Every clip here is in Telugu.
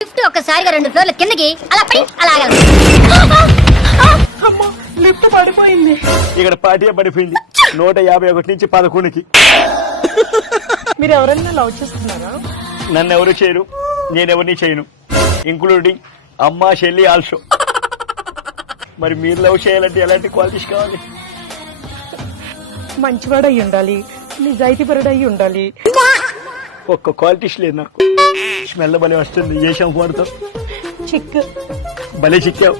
లిఫ్ట్ ఒక్కసారిగా రెండు ఫ్లోర్ల కిందకి అలా పై అలా అమ్మా లిఫ్ట్ పడిపోయింది. ఇక్కడ పార్టీ పడిపోయింది. నూట యాభై ఒకటి నుంచి పదకొండుకి. మీరు ఎవరైనా లవ్ చేస్తున్నారా? నన్ను ఎవరు చేయరు నేనెవరిని చేయను. ఇంక్లూడింగ్ అమ్మ షెల్లి ఆల్సో మరి మీరు లవ్ చేయాలంటే ఎలాంటి క్వాలిటీస్ కావాలి? మంచివాడు ఉండాలి నిజాయితీపరుడు అయి ఉండాలి. ఒక్క క్వాలిటీస్ లేదు నాకు. స్మెల్ భలే వస్తుంది ఏ షాంపూ వాడతావు? చిక్. భలే చిక్కావు.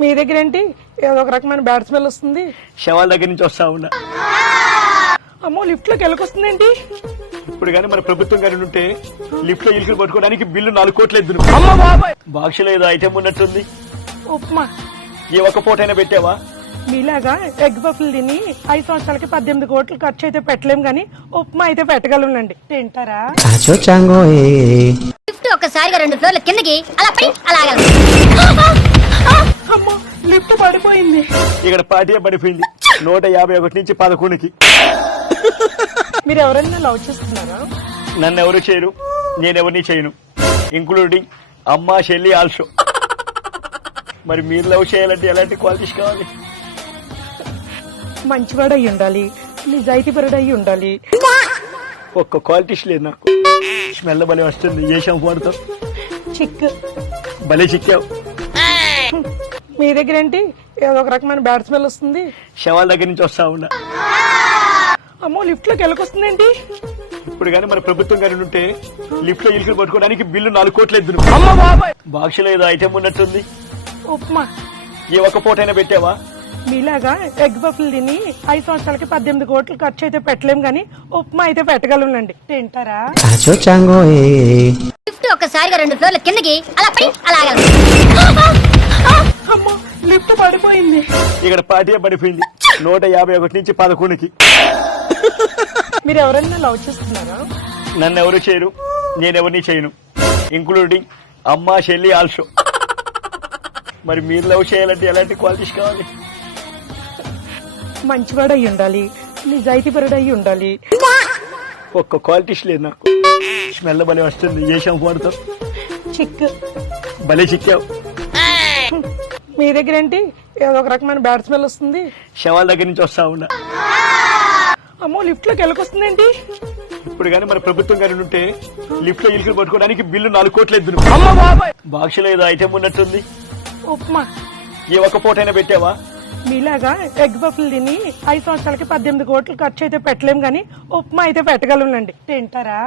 మీ దగ్గర ఏంటి? ఏదో ఒక రకమైన బ్యాడ్ స్మెల్ వస్తుంది. శవాల దగ్గర నుంచి వస్తా ఉన్నా. అమ్మో లిఫ్ట్లోకి వెళ్ళకొస్తుంది ఏంటి? ఇప్పుడు కానీ మన ప్రభుత్వం కానీ ఉంటే లిఫ్ట్లో ఇలుకలు పట్టుకోవడానికి బిల్లు నాలుగు కోట్లు అమ్మ బాబాయ్! బాక్స్లో ఏదో ఐటమ్ ఉన్నట్టుంది. ఉప్మా. ఏ ఒక్క పూటైనా పెట్టావా? మీలాగా ఎగ్ బఫ్లు తిని ఐదు సంవత్సరాలకి పద్దెనిమిది కోట్లు ఖర్చు అయితే పెట్టలేం కానీ ఉప్మా అయితే పెట్టగలండి తింటారా. లిఫ్ట్ ఒక్కసారిగా రెండు ఫ్లోర్ల కిందకి అలా పై అలా అమ్మా లిఫ్ట్ పడిపోయింది. ఇక్కడ పార్టీ పడిపోయింది. నూట యాభై ఒకటి నుంచి పదకొండుకి. మీరు ఎవరైనా లవ్ చేస్తున్నారా? నన్ను ఎవరు చేయరు నేనెవరిని చేయను. ఇంక్లూడింగ్ అమ్మ షెల్లి ఆల్సో. మరి మీరు లవ్ చేయాలంటే ఎలాంటి క్వాలిటీస్ కావాలి? మంచివాడు అయి ఉండాలి. నిజాయితీపరుడు ఉండాలి ఒక్క క్వాలిటీస్ లేదు నాకు. స్మెల్ భలే వస్తుంది ఏ షాంపూ వాడతావు? చిక్ భలే చిక్కావు. మీ దగ్గర ఏంటి ఏదో ఒక రకమైన బ్యాడ్ స్మెల్ వస్తుంది. శవాల దగ్గర నుంచి వస్తా ఉన్నా. అమ్మో లిఫ్ట్లోకి వెళ్ళకొస్తుంది ఏంటి ఇప్పుడు కానీ మన ప్రభుత్వం కానీ ఉంటే లిఫ్ట్లో ఇలుకలు పట్టుకోవడానికి బిల్లు నాలుగు కోట్లు ఎద్దును అమ్మ బాబాయ్! బాక్స్లో ఏదో ఐటమ్ ఉన్నట్టుంది. ఉప్మా. ఏ ఒక్క పూటైనా పెట్టావా? మీలాగా ఎగ్ బఫ్లు తిని ఐదు సంవత్సరాలకి పద్దెనిమిది కోట్లు ఖర్చు అయితే పెట్టలేం కానీ ఉప్మా అయితే పెట్టగలండి తింటారా. లిఫ్ట్ ఒక్కసారిగా రెండు ఫ్లోర్ల కిందకి అలా పై అలా అమ్మా లిఫ్ట్ పడిపోయింది. ఇక్కడ పార్టీ పడిపోయింది. నూట యాభై ఒకటి నుంచి పదకొండుకి. మీరు ఎవరైనా లవ్ చేస్తున్నారా? నన్ను ఎవరు చేయరు నేనెవరిని చేయను. ఇంక్లూడింగ్ అమ్మ షెల్లి ఆల్సో. మరి మీరు లవ్ చేయాలంటే ఎలాంటి క్వాలిటీస్ కావాలి? మంచివాడు అయి ఉండాలి. నిజాయితీపరుడు అయి ఉండాలి ఒక్క క్వాలిటీస్ లేదు నాకు. స్మెల్ భలే వస్తుంది ఏ షాంపూ వాడతావు? చిక్ భలే చిక్కావు. మీ దగ్గర ఏంటి ఏదో ఒక రకమైన బ్యాడ్ స్మెల్ వస్తుంది. శవాల దగ్గర నుంచి వస్తా ఉన్నా. అమ్మో లిఫ్ట్లోకి వెళ్ళకొస్తుంది ఏంటి ఇప్పుడు కానీ మన ప్రభుత్వం కానీ ఉంటే లిఫ్ట్లో ఇలుకలు పట్టుకోవడానికి బిల్లు నాలుగు కోట్లు ఎద్దును అమ్మ బాబాయ్! బాక్స్లో ఏదో ఐటమ్ ఉన్నట్టుంది. ఉప్మా. ఏ ఒక్క పూటైనా పెట్టావా? మీలాగా ఎగ్ బఫ్లు తిని ఐదు సంవత్సరాలకి పద్దెనిమిది కోట్లు ఖర్చు అయితే పెట్టలేం కానీ ఉప్మా అయితే పెట్టగలండి తింటారా.